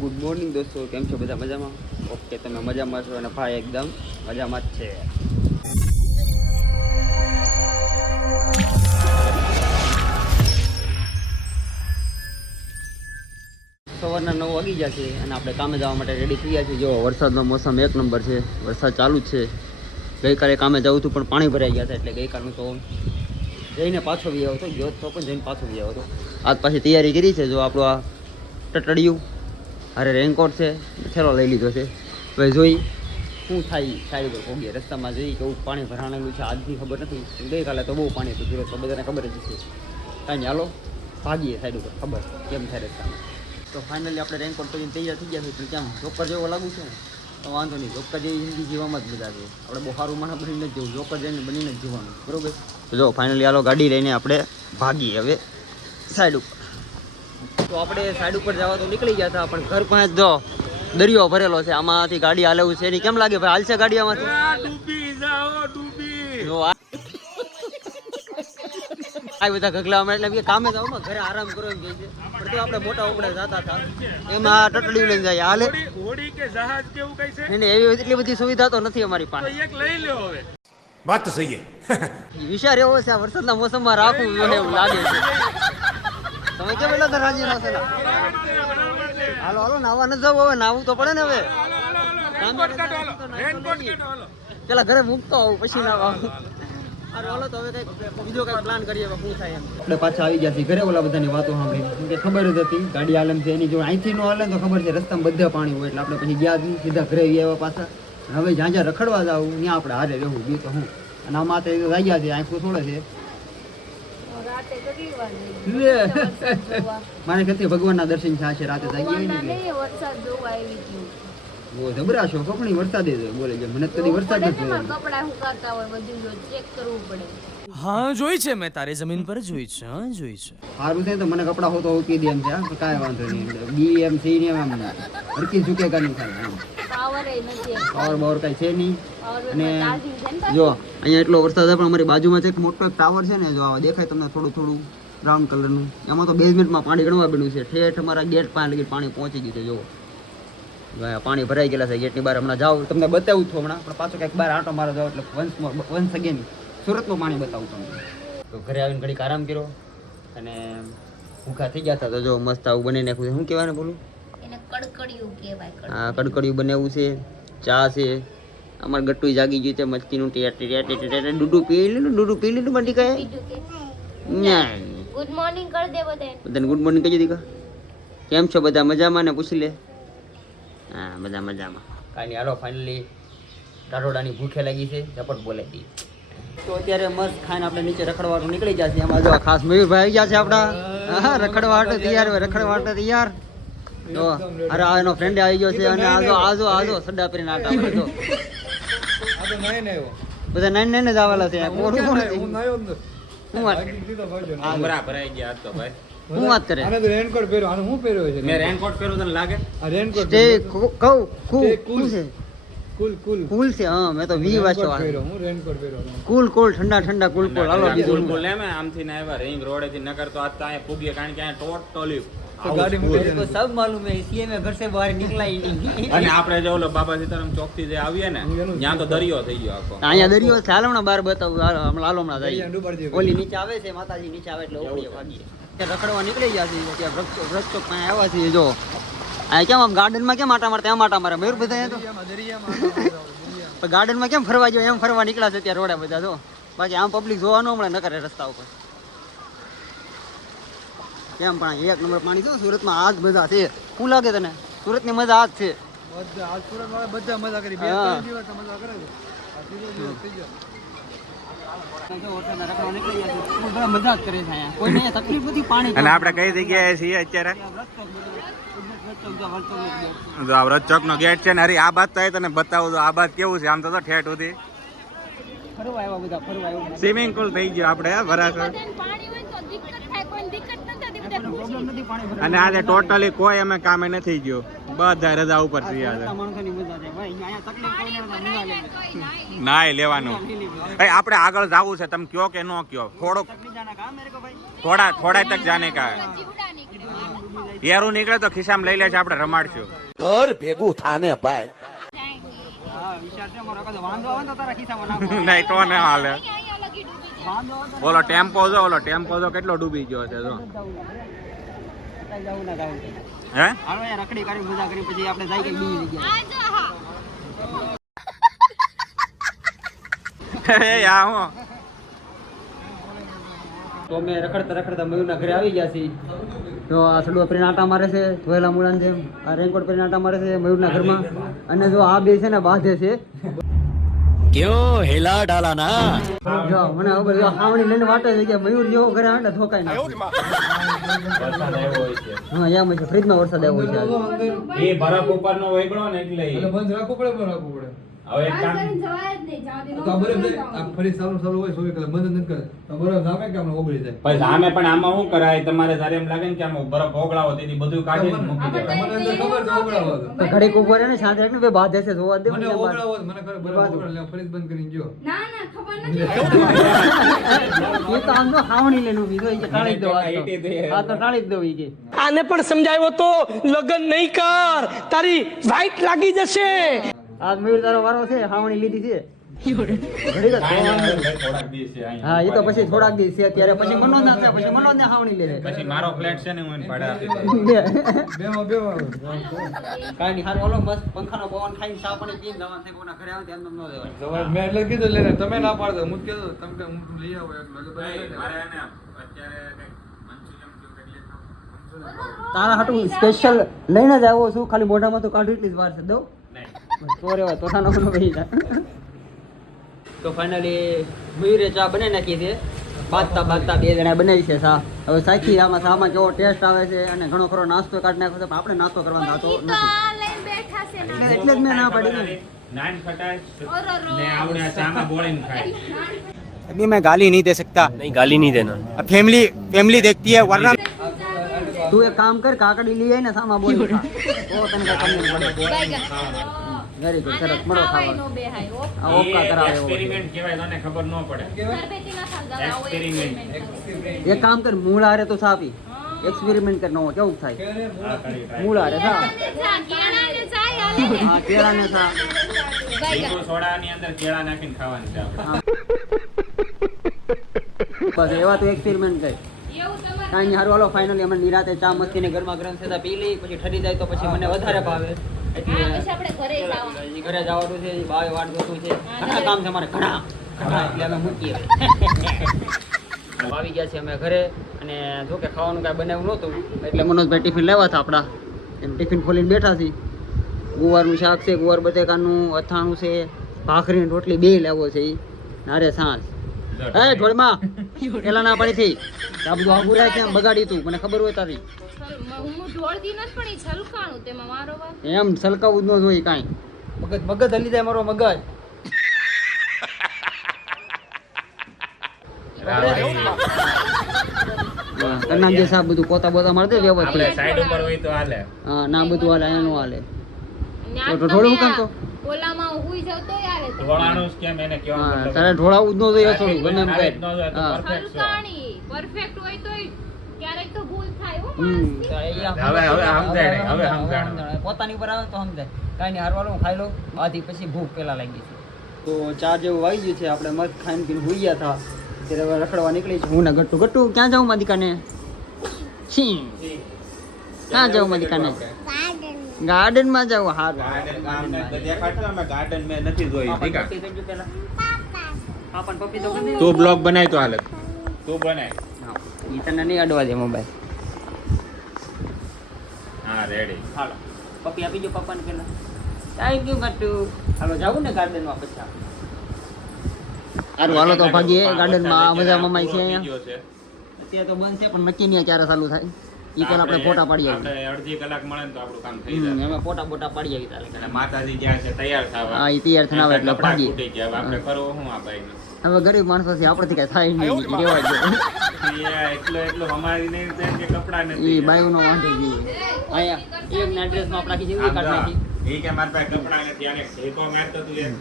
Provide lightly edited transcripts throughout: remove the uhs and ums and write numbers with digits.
Good morning દોસ્તો, કેમ છો બધા? મજામાં? ઓકે, તમે મજામાં છો અને ભાઈ એકદમ મજામાં જ છે. સવારના 9 વાગી ગયા છે અને આપણે કામે જવા માટે રેડી થઈ ગયા છીએ. જો વરસાદનો મોસમ એક નંબર છે, વરસાદ ચાલુ જ છે. ગઈકાલે કામે જવું હતું પણ પાણી ભરાઈ ગયા હતા, એટલે ગઈકાલનું તો જઈને પાછો બી આવ્યો હતો, ગયો તો પણ જઈને પાછો બી આવ્યો હતો. આજ પાછી તૈયારી કરી છે. જો આપણું આ ટટડિયું અરે રેનકોટ છે, થેલો લઈ લીધો છે. હવે જોઈ શું થાય. સાઈડ પર પહોંચીએ, રસ્તામાં જોઈ કેવું પાણી ભરાણેલું છે. આજની ખબર નથી, ગઈકાલે તો બહુ પાણી હતું સુરત, તો બધાને ખબર જ છે. કાંઈ હાલો ભાગીએ સાઈડ ઉપર, ખબર કેમ થાય રસ્તામાં. તો ફાઇનલી આપણે રેનકોટ કરીને તૈયાર થઈ ગયા છે. પણ કેમ જોકર જેવો લાગુ છે ને તો વાંધો નહીં, જોકર જેવી જિંદગી જીવવામાં જ મજા છે. આપણે બહુ સારું માણસ બનીને જ જવું, જોકર જઈને બનીને જ જીવવાનું, બરોબર? તો જો ફાઇનલી હાલો ગાડી લઈને આપણે ભાગીએ હવે સાઈડ ઉપર. તો આપણે સાઈડ ઉપર જવા તો નીકળી ગયા હતા, પણ ઘર પાસે જો દરિયો ભરેલો છે. આમાંથી ગાડી હાલેવું છે એની કેમ લાગે ભાઈ? હાલશે ગાડી આમાંથી? આ બધા ગગલામાં એટલે કામે જાવ, ઘરે આરામ કરો એમ કહે છે. પણ તો આપણે મોટા ઉપડે જતા હતા એમાં ટટડી લઈને જાય હાલે હોડી કે જહાજ કેવું કઈ છે ને, એવી એટલી બધી સુવિધા તો નથી અમારી પાસે. એક લઈ લો હવે, વાત તો સહી છે. વિચાર એવો છે આ વરસાદના મોસમમાં રાખવું જોઈએ એવું લાગે છે. તમે કેમ એટલે રાજી ના છે? હાલો હાલો નાવા ન જવું, હવે નાવું તો પડે ને. હવે પેલા ઘરે મૂકતો આવું પછી નાવા. હાલો તો હવે કંઈક બીજો કંઈક પ્લાન કરીએ શું થાય એમ. આપણે પાછા આવી ગયા છીએ ઘરે. ઓલા બધાની વાતો સાંભળી કે ખબર જ હતી ગાડી હાલે છે એની. જો અહીંથી ન હાલે તો ખબર છે રસ્તામાં બધા પાણી હોય, એટલે આપણે પછી ગયા સીધા ઘરે આવ્યા પાછા. હવે જ્યાં જ્યાં રખડવા જાવ ત્યાં આપણે હારે રહેવું, બીજું તો હું. અને આમાં તો જાય ગયા છે, આંખું થોડે છે. મારે કહેતી ભગવાનના દર્શન થશે રાતે જાગીએ. ઓ જબરા છો કપણી વરસાદે બોલે છે. મને કદી વરસાદ નથી જોયો. કપડા સુકાતા હોય બધું ચેક કરવું પડે. હા જોઈ છે મેં, તારી જમીન પર જોઈ છે. હા જોઈ છે. સારું છે તો મને કપડા હોતો ઉકી દે એમ છે. કાંઈ વાંધો નહીં. બી એમ સી ને એમ હરકી ઝૂકેગા નહીં થાય એમ. પાવર બાવર કાંઈ છે નહીં. અને જો અહીંયા એટલો વરસાદ છે, પણ અમારી બાજુમાં એક મોટો એક ટાવર છે ને, જો આવા દેખાય તમને થોડું થોડું બ્રાઉન કલરનું. એમાં તો બેઝમેન્ટમાં પાણી ગણવા બન્યું છે. ઠેઠ અમારા ગેટ પાસે લગી પાણી પહોંચી ગયું છે. જો પાણી ભરાઈ ગયેલા છે ગેટની બહાર. હમણાં જાઉં તમને બતાવું છું હમણાં, પણ પાછો કંઈક બહાર આંટો મારો જાવ એટલે વંશ અગેન સુરતનું પાણી બતાવું તમને. તો ઘરે આવીને ઘડીક આરામ કર્યો અને ભૂખા થઈ ગયા હતા. તો જો મસ્ત આવું બની નાખ્યું છે. શું કહેવાય બોલું? કડકડિયું કહેવાય. હા કડકડિયું બનાવ્યું છે, ચા છે. અમારે ગટ્ટુ જાગી ગયું છે, મસ્તીનું ડૂડું પી લીધું. ડૂડું પી લીધું બંટી કહે. ગુડ મોર્નિંગ કર દે બધાને. ગુડ મોર્નિંગ કહી દીધા. કેમ છો બધા? મજામાં ને? પૂછી લે. હા બધા મજામાં. કાંઈ હાલો ફાઇનલી ટાટોડાની ભૂખે લાગી છે, ઝપટ બોલાવી દી. તો અત્યારે મસ્ત ખાઈને આપણે નીચે રખડવાનું નીકળી જાય છે. એમાં જો ખાસ મયુરભાઈ આવી ગયા છે આપણા. હા રખડવા માટે તૈયાર હોય, રખડવા માટે તૈયાર. તો અરે આ એનો ફ્રેન્ડ આવી ગયો છે અને આજો સડા પહેરીને આટા મારે. તો બધા નાઈ નાઈને જ આવેલા છે. હું વાત કરે? રેનકોટ પહેર્યો અને હું પહેર્યો છે. મેં રેનકોટ પહેર્યો તને લાગે? આ રેનકોટ તે કહું કુલ છે. કુલ કુલ કુલ છે. હા મેં તો વી વાંચો. પહેર્યો હું રેનકોટ પહેર્યો. કુલ કુલ ઠંડા ઠંડા કુલ કુલ. હાલો બીજું કુલ લે મે આમથી ને આવ્યા રિંગ રોડે થી નકર તો આજ તો અહીંયા પૂગીએ, કારણ કે અહીંયા ટોટલી ગાડી મૂકી को सब मालूम है, इसलिए मैं घर से बाहर निकला ही नहीं. અને આપણે જો ઓલો બાબા સીતારામ ચોક થી જે આવીએ ને ત્યાં તો દરિયો થઈ ગયો આખો. અહીંયા દરિયો છે. હાલ હમણાં બહાર બતાવું. હાલો હમણાં જઈએ. ડૂબાડી દઈએ. ઓલી નીચે આવે છે, માતાજી નીચે આવે એટલે ઉપડીએ ભાગીએ. ત્યાં રખડવા નીકળી ગયા છીએ. ત્યાં વૃક્ષ ચોક પાસે આવ્યા છીએ. જો આ કેમ આમ ગાર્ડનમાં કેમ આટા મારે, ત્યાં આટા મારે મયુર બધા તો ગાર્ડનમાં કેમ ફરવા ગયો એમ ફરવા નીકળ્યા છે ત્યાં રોડે બધા. જો બાકી આમ પબ્લિક જોવાનું હમણાં ન કરે રસ્તા ઉપર. કેમ પણ એક નંબર પાણી છે સુરતમાં. આ જ મજા છે. શું લાગે તને? સુરતની મજા આ જ છે. બધા મજા કરી. બે ત્રણ દિવસ મજા કરે છે. આ ત્રીજો દિવસ થઈ ગયો. મજા જ કરે છે અહીંયા. કોઈને તકલીફ નથી પાણી. અને આપણે કઈ જગ્યાએ છીએ અત્યારે? જો આ વ્રતચોક નો ગેટ છે ને. અરે આ બાદ તો તને બતાવું. આ બાદ કેવું છે આમ તો ઠેઠ સુધી ફરવા આવ્યા બધા. ફરવા આવ્યા સ્વિમિંગ પુલ થઈ ગયો આપણે ભરાશે. અને આજે ટોટલી કોઈ અમે કામે નથી ગયો, બધા રજા ઉપર છીએ આજે. નાય લેવાનું. આપણે આગળ જવું છે, તમે કયો કે ન કયો? થોડા તક જાને કા યારું નીકળે તો ખિસ્સામાં લઈ લે છે, આપણે રમાડશું. હા વિચાર છે મારો કદો વાંધો આવે તો તારા ખિસ્સામાં નાખો. નહીં તો ના હાલે. અહીંયા લગી ડૂબી જાય. વાંધો આવે તો ઓલો ટેમ્પો જો કેટલો ડૂબી ગયો છે જો. જવું ના કાંઈ નહીં. હે હાલો યાર રખડી કરી મજા કરી પછી આપણે જાય કે બીજી જગ્યાએ. આજા હા. એ યા હું તો અમે રખડતા મયુરના ઘરે આવી ગયા છીએ. તો આ સડુઆ પહેરીને આટા મારે છે ધોયેલા મૂળાની જેમ, આ રેનકોટ પહેરીને આટા મારે છે મયુરના ઘરમાં. અને જો આ બે છે ને બાંધે છે. ક્યો હિલા ડાલા ના જો મને હવે બધું હાવણી લઈને વાટે છે કે મયુર જેવો ઘરે આંટા ઠોકાય ના. હા એમ છે, ફ્રીજમાં વરસાદ આવ્યો છે આજે. એ બરફ ઉપરનો વેગળો ને એટલે એટલે બંધ રાખવું પડે, બંધ રાખવું પડે. હવે એક કામ જવાય જ નહીં. જાવ દે. તો આ બરફ છે, આ ફરી ચાલુ હોય 24 કલાક બંધ નથી કરે તો બરફ જામે કે આપણે ઓગળી જાય. પછી સામે પણ આમાં શું કરાય, તમારે જ્યારે એમ લાગે ને કે આમાં બરફ ઓગળાવો તેથી બધું કાઢીને મૂકી દેવાય. મને અંદર ખબર છે ઓગળાવો હતો. તો ઘડીક ઉપર રહે ને શાંતિ રાખીને બે બાંધે છે જોવા દે. મને ઓગળાવો હતો, મને ખબર બરફ ઓગળે ફરી બંધ કરીને ગયો. ના ના ખબર નથી. એ તો આમ તો હાવણી લઈને ઊભી છે, એ કે ટાળી જ દો આ તો. આ તો ટાળી જ દો ઈ કે. આને પણ સમજાવ્યો તો લગન નહીં કર, તારી વાઈટ લાગી જશે. આ મયુર તારો વારો છે, હાવણી લીધી છે. ઘડીક જ ધોવાનું. થોડાક દિવસ છે અહીંયા. હા એ તો પછી થોડાક દિવસ છે અત્યારે, પછી મનોજ ના થાય, પછી મનોજ ને હાવણી લે. પછી મારો ફ્લેટ છે ને હું એને ભાડે આપી દઉં. બેમાં બેમાં કાંઈ નહીં, હારું હાલો મસ્ત પંખાનો પવન ખાઈને ચા પાણી પીને જવાનું છે. કોઈના ઘરે આવે ત્યાં ન દેવાય. જવાય મેં એટલે કીધું લઈને તમે ના પાડતો, હું જ કીધું તમે કે હું લઈ આવો એક લગે મારે એને અત્યારે કંઈક મંચુરિયન કેવું કંઈક લેતા આવો. તારા હાટું સ્પેશિયલ લઈને જ આવ્યો છું, ખાલી મોઢામાં તો કાઢું એટલી જ વાર છે. દઉં નહીં તો રેવા તો થાનો નો ભાઈ. તો ફાઇનલી મયુરે ચા બનાવી નાખી છે. બાગતા બે જણા બનાવી છે ચા. હવે સાચી આમાં ચામાં કેવો ટેસ્ટ આવે છે, અને ઘણો ખરો નાસ્તો કાઢી નાખ્યો છે, પણ આપણે નાસ્તો કરવાનો થતો ઈ તો નથી. આ લઈને બેઠા છે ને. એટલે જ મેં ના પાડી ને. નાન ખટાશ ઓરોરો. ને આવડે આ ચામાં બોળીને ખાય. अभी मैं गाली नहीं दे सकता, નહીં ગાલી નહીં દેના फैमिली देखती है वरना તું એક કામ કર, કાકડી લઈ આય ને સામા બોલ ખા. તો તને કઈ કમી પડે. વેરી ગુડ, સરસ મળો ખાવાય ખાવા. નો બેહાય. ઓ આ ઓપકા કરાવે એવો બધો. એક્સપેરિમેન્ટ કહેવાય, તને ખબર ન પડે. ગરબેથી ના થાલ દવા આવો Experiment. experiment. એક કામ કર, મૂળ હારે તો સાપી એક્સપેરિમેન્ટ કર નો કેવું થાય. આ કરી try. મૂળ હારે સા. કેળાને જાય હાલે ને. આ કેળાને સા. લીંબુ સોડાની અંદર કેળા નાખીને ખાવાનું છે આપણે. બસ એવા તો એક્સપેરિમેન્ટ કર. એવું તમારે કાંઈ નહીં, હારું હાલો ફાઇનલી અમે નિરાતે ચા મસ્તીને ગરમા ગરમ થતા પી લઈ, પછી ઠરી જાય તો પછી મને વધારે ભાવે. એટલે હા, પછી આપણે ઘરે જવાનું. હજી ઘરે જવાનું છે, બાવે વાટ જોતું છે, ઘણા કામ છે મારે ઘણા એટલે અમે મૂકીએ. આવી ગયા છે અમે ઘરે, અને જો કે ખાવાનું કાંઈ બનાવ્યું નહોતું એટલે મનોજભાઈ ટિફિન લેવા હતા આપણા, એમ ટિફિન ખોલીને બેઠા છીએ. ગુવારનું શાક છે, ગુવાર બટેકાનું અથાણું છે, ભાખરી ને રોટલી બે લેવો છે ઈ. અરે સાંજ એ ઢોળમાં પેલા ના પડી હતી આ બધું આગું રાખ એમ બગાડી તું, મને ખબર હોય તારી. હું ઢોળતી નથી પણ ઈ છલકાણું તેમાં મારો વાત. એમ સલકાવું જ ન જોઈએ કાંઈ. મગજ હલી જાય મારો મગજ. કન્નામ જે સાહેબ બધું પોતા બોતા મારી દે આપણે વ્યવસ્થિત. સાઈડ ઉપર હોય તો હાલે. હા ના બધું હાલે, એનું હાલે. ન્યા તો ઢોળવું તમે કેમ તો? ઓલામાં હુઈ જાવ તોય હાલે તો. ઢોળાનું જ કેમ એને કહેવાનો હા મતલબ. તારે ઢોળાવું જ ન જોઈએ થોડું, ગમે એમ આવી કર. રીતનો જ હોય તો હા. perfect છો. છલકાણી પરફેક્ટ હોય તોય ક્યારેક તો ભૂલ થાય હો હમ. માણસની. તો એ હવે સમજાય નહીં, હવે સમજાણું. પોતાની ઉપર આવે તો સમજાય. કાંઈ નહીં, હારવાલો હું ખાઈ લઉં, બાથી પછી ભૂખ પેલા લાગી છે. તો ચાર જેવું વાગી ગયું છે, આપણે મસ્ત ખાઈને પીને હોઈ ગયા હતા, ત્યારે હવે રખડવા નીકળી છે. હું ને ગટ્ટુ ક્યાં જાઉં મારી કાને? ક્યાં જાઉં મારી કાને? ગાર્ડનમાં જાઉં. હારું દેખાડતો અમે ગાર્ડન મેં નથી જોયું. ઠીક છે? પપ્પી થઈ ગયું પેલા. પાપાને પપ્પી તો કરી દીધી. તું બ્લોગ બનાય તો હાલે. તું બનાય. હા, ઈ તને નહીં અડવા દે મોબાઈલ. હા રેડી. હાલો પપ્પી આપી દો પપ્પાને પેલા. Thank you Gattu. હાલો જાવું ને ગાર્ડનમાં પછી આપણે. હારું હાલો તો ભાગીએ ગાર્ડનમાં. મજા મમાઈ છે અહીંયા. અત્યારે તો બંધ છે પણ નક્કી નહીં ક્યારે ચાલુ થાય. ઈ પેલા આપણે ફોટા પાડી આવીએ. આપણે અડધી કલાક મળે ને તો આપણું કામ થઈ જાય. અમે ફોટા બોટા પાડી આવીએ તારે. અને માતાજી જ્યાં છે તૈયાર થવા. હા ઈ તૈયાર થઈને આવે એટલે કપડાં ભાગીએ. ખૂટી ગયા. હવે આપણે કરવું શું આ બાઈનું? હવે ગરીબ માણસો છે આપણથી કઈ થાય નહીં, રેવા દો. એટલો અમારી નહીં થાય કે કપડાં નથી. ઈ બાયુનો વાંધો જીવ. અહીંયા એક ના ડ્રેસમાં આપણે આખી જેવી કાઢ નાખી. ઈ કે મારા પાસે કપડાં નથી. આને ઢેકો મારતો તું એમ.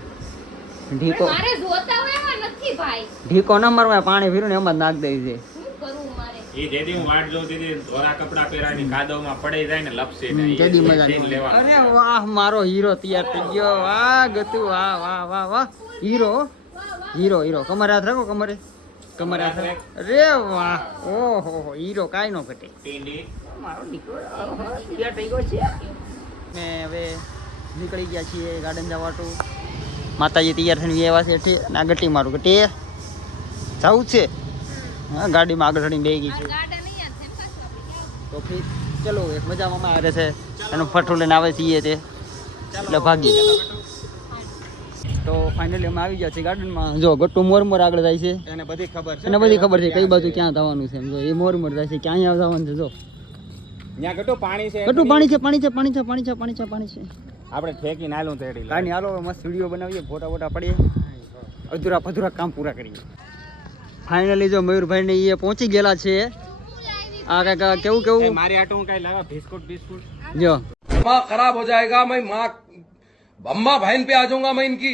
ઢીકો મારે જોતા હોય એવા નથી ભાઈ. ઢીકો ન મારવા, પાણી ભીરું ને એમ જ નાખ દઈ છે. શું કરવું મારે? એ જેથી હું વાટ જોઉં તેથી ધોરા કપડા પહેરાની કાદવમાં પડી જાય ને લપસે ને તેદી મજા જઈને નહીં. લેવાનું. અરે વાહ મારો હીરો તૈયાર થઈ ગયો. વાહ ગતુ વાહ વાહ વાહ વાહ હીરો હીરો હીરો કમર હાથ રાખો કમરે કમર હાથ રાખો. અરે વાહ ઓહો હીરો કાંઈ નો ઘટે. ટીંડી. મારો દીકરો તૈયાર થઈ ગયો છે. ને હવે નીકળી ગયા છીએ ગાર્ડન જવાટું. માતાજી તૈયાર થઈને એવા છે ઠે ના ગટી મારું ગટી જવું છે. હા ગાડીમાં આગળ ચડીને બેસી ગઈ છે. ગાર્ડન અહીંયા છે ને પાછું આપણે તો ફિર ચલો એક મજામાં આવે છે એનું ફઠું લઈને આવે છીએ તે એટલે ભાગી. તો ફાઇનલી અમે આવી ગયા છીએ ગાર્ડનમાં. જો ગટ્ટુ મોર આગળ જાય છે. એને બધી ખબર છે. એને બધી ખબર છે કઈ બાજુ ક્યાં જવાનું છે. એમ જો એ મોર જાય છે ક્યાં અહીંયા જવાનું છે. જો ત્યાં ગટુ પાણી છે. ગટ્ટુ પાણી છે પાણી છે પાણી છે પાણી છે પાણી છે પાણી છે. આપણે ઠેકીને હાલું તેડી લે. કાંઈ નહીં હાલો મસ્ત વિડીયો બનાવીએ ફોટા વોટા પડીએ અધૂરા પધૂરા કામ પૂરા કરીએ. ફાઇનલી જો મયુરભાઈ ને એ પહોંચી ગયેલા છે. આ કાંઈક કેવું એ કેવું મારી આટું હું કઈ લાવા બિસ્કુટ બિસ્કુટ. જો दिमाग खराब हो जाएगा मैं माँ अम्मा बहन पे आ जाऊंगा मैं इनकी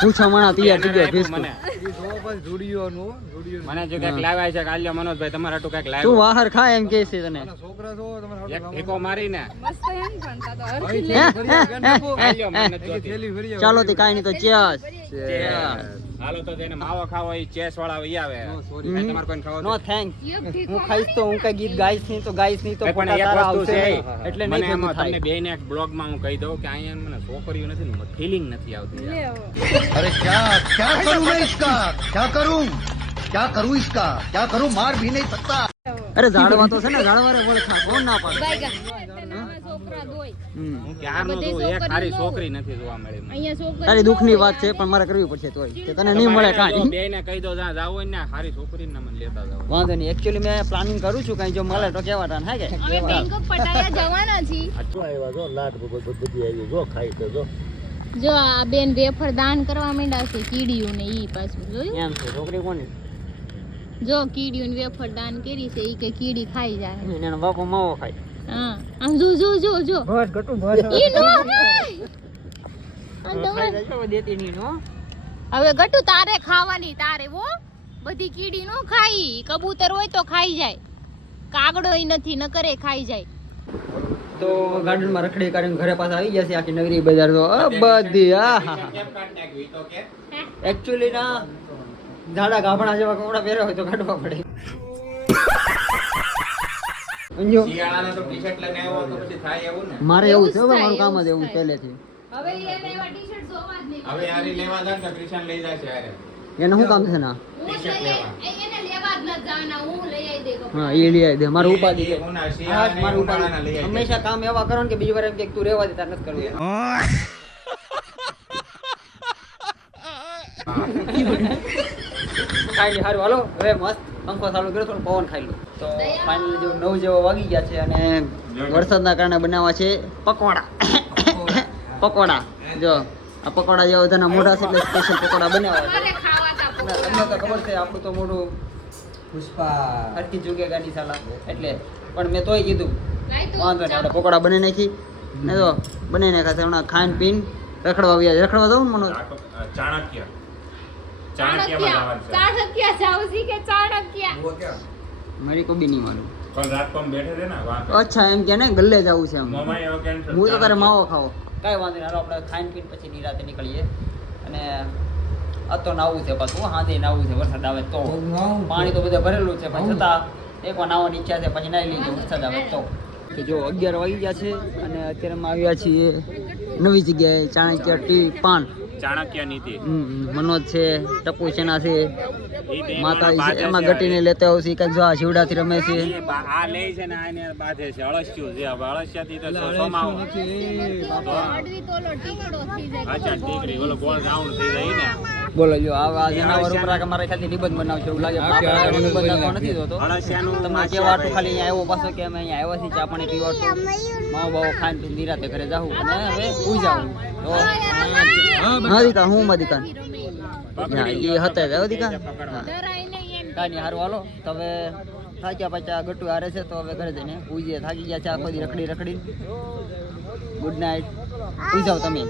પૂછા મણા તૈયાર થઈ ગયો આપ્યું ભેંસ. મને જોડીઓનું મને જો કઈક લાવ્યા છે કાલ્યો મનોજભાઈ તમારા આટું કઈક તું લાવ્યો. વાહર ખા એમ કે છે તને. છોકરા છો તમારે એક ઠેકો મારીને મસ્ત એમ પણ તા તો હે? કાલ્યો મને નથી જોતી. થેલી ભરી ચાલો તે કાંઈ નહીં તો ચેસ. હાલો તો તેને માવો ખાવો એ ચેસ વાળા વહી આવે. કાંઈ તમારે કોઈને ખાવો નો છે? થેન્ક્સ. ઠીક હું ખાઈશ તો હું કઈ ગીત ગાઈશ નહીં તો ગાઈશ નહીં તો પણ ફોટા એક તારા વસ્તુ આવશે છે નહીં. એટલે મને નહીં ભેગું એમાં તમને થાય. બેયને એક બ્લોગમાં હું કહી દઉં કે અહીંયા મને છોકરીઓ નથી ને ફિલિંગ નથી આવતી. अरे क्या क्या करूं मैं इसका क्या करूं इसका क्या करूं मार भी नहीं सकता અરે ઝાડવા તો છે ને ઝાડવારે વળખા કોણ ના પાડે. છોકરા દોય હમ. હું ક્યારનો બધી જોઉં, એક છોકરીઓ સારી ન છોકરી નથી જોવા મળી મને. અહીંયા છોકરા તારી દુઃખની વાત છે પણ મારે કરવી પડશે તોય કે તને નહીં મળે કાંઈ. બેયને કહી દો જ્યાં જાવું હોય ને સારી છોકરીને મને લેતા જાવ. વાંધો નહીં. એકચ્યુઅલી મેં પ્લાનિંગ કરું છું કાંઈ જો મળે તો કેવા ટાણ હે કે અમે બેંકોક પટાયા જવાના છીએ જો આ બેન વેફર દાન કરવા માંડ્યા છે કીડીયું ને ઈ પાછું જોયું એમ છે છોકરી કોની જો કીડીયું ને વેફર દાન કરી છે ઈ કે કીડી ખાઈ જાય એનો બાપો માવો ખાય. હા આમ જો જો જો જો બસ ગટુ બસ ઈ નો ખાય. આ ખાઈ દવા- જશે, હવે દેતી નહીં હો. હવે ગટુ તારે ખાવાની તારે હો બધી કીડી નો ખાઈ કબૂતર હોય તો ખાઈ જાય કાગડો નથી ન કરે ખાઈ જાય તો ગાર્ડનમાં રખડી કાઢીને ઘરે પાછા આવી ગયા છે. આખી નગરી બજાર તો બધી એકચ્યુઅલી ના ઝાડા ગાભણા જેવા કપડા પહેર્યા હોય તો કાઢવા પડે. અંજો શિયાળાના તો ટી-શર્ટ લઈને આવ્યો તો પછી થાય એવું ને. મારે એવું છે હવે મારું કામ જ એવું પહેલેથી. હવે એને એવા ટી-શર્ટ જોવા જ નહીં હવે યારી લેવા જાય તો ક્રિશન લઈ જાય છે યારે. એને શું કામ છે ના હું લઈ એને લેવા જ ન જવાના હું લઈ આવી દે કપડાં. હા એ લઈ આવી દે મારું ઉપાધિ છે. એ ઉના હા, શિયાળાના મારું ઉનાળાના લઈ ઉપાધિ. આવી હંમેશા કામ એવા કરો ને કે બીજી વાર એમ કે તું રહેવા દે તાર નથી કરવું. ખાઈ લે સારું હાલો હવે મસ્ત પંખો ચાલુ કર્યો થોડો પવન ખાઈ લો. તો ફાઇનલી જો 9 જેવો વાગી ગયા છે અને વરસાદના કારણે બનાવવા છે પકોડા. પકોડા જો આ પકોડા જેવા બધાના મોઢા છે એટલે સ્પેશિયલ પકોડા બનાવવા છે. મારે ખાવા તા અને તમને તો ખબર છે આપણું તો મોઢું પુષ્પા હરકી જુગે ગાડી સાલા એટલે પણ મેં તોય કીધું લાય તું વાંધો નહીં આપણે પકોડા બની નાખી ને જો બની નાખ્યા છે હમણાં ખાઈને પીને રખડવા આવ્યા રખડવા જવું ને મનોજ ચાણક્ય ચાણક્યમાં જવાનું છે. ચાણક્ય જાવસી કે ચાણક્ય મારી કોઈ બી નહીં માનું. પણ રાજકોટ બેઠે છે ને વાંકે. અચ્છા એમ કે ને ગલ્લે જવું છે એમ મોમાં એવો cancel. હું તો તારે માવો ખાવો કાંઈ વાંધો નહીં હાલો આપણે ખાઈને પીને પછી નિરાતે નીકળીએ અને આ તો નાવું છે પાછું હાથે નાવું છે વરસાદ આવે તો પાણી તો બધે ભરેલું છે પણ છતાં એકવાર નાવાની ઈચ્છા છે પછી નાઈ લઈએ વરસાદ આવે તો જો 11 વાગી ગયા છે અને અત્યારે અમે આવ્યા છીએ નવી જગ્યાએ ચાણક્ય ટી પાન. ચાણક્ય નીતિ. મનોજ છે ટપુ સેના છે ઈ બે માતાજી બાધે છે એમાં છે. ગટીને લેતા આવશે કંઈક જો આ શિવડાથી રમે છે. એ આ લે છે ને આને બાધે છે અળસિયું છે. હવે અળસિયાથી તો સોમાવો. અડવી તોલો ટીકડો થઈ જાય અચ્છા ટીકડી ઓલો ગોળ રાઉન્ડ થઈ જાય ને. બોલો જો આ જનાવર ઉપર આ મારા ખ્યાલથી નિબંધ બનાવશે એવું લાગે પણ આપણે નિબંધ નાખવા નથી જોતો. અળસિયાનું તમને કેવા આટલું ખાલી અહીંયા આવ્યો પાછો કે અમે અહીંયા આવ્યા છીએ ચા પાણી પીવા માવો બાવો ખાઈને પીને નિરાતે ઘરે જાઉં અને હવે સુઈ જાઉં તો હા દીકા હું માં દીકા હા એ હતા હવે દીકા ડરાય નહીં એમ કાંઈ નહીં સારું હાલો તો હવે થાક્યા પાછા ગટુ હારે છે તો હવે ઘરે જઈને સુઈ જઈએ થાકી ગયા છે આખો દી રખડી ગુડ નાઇટ સુઈ જાઓ તમે.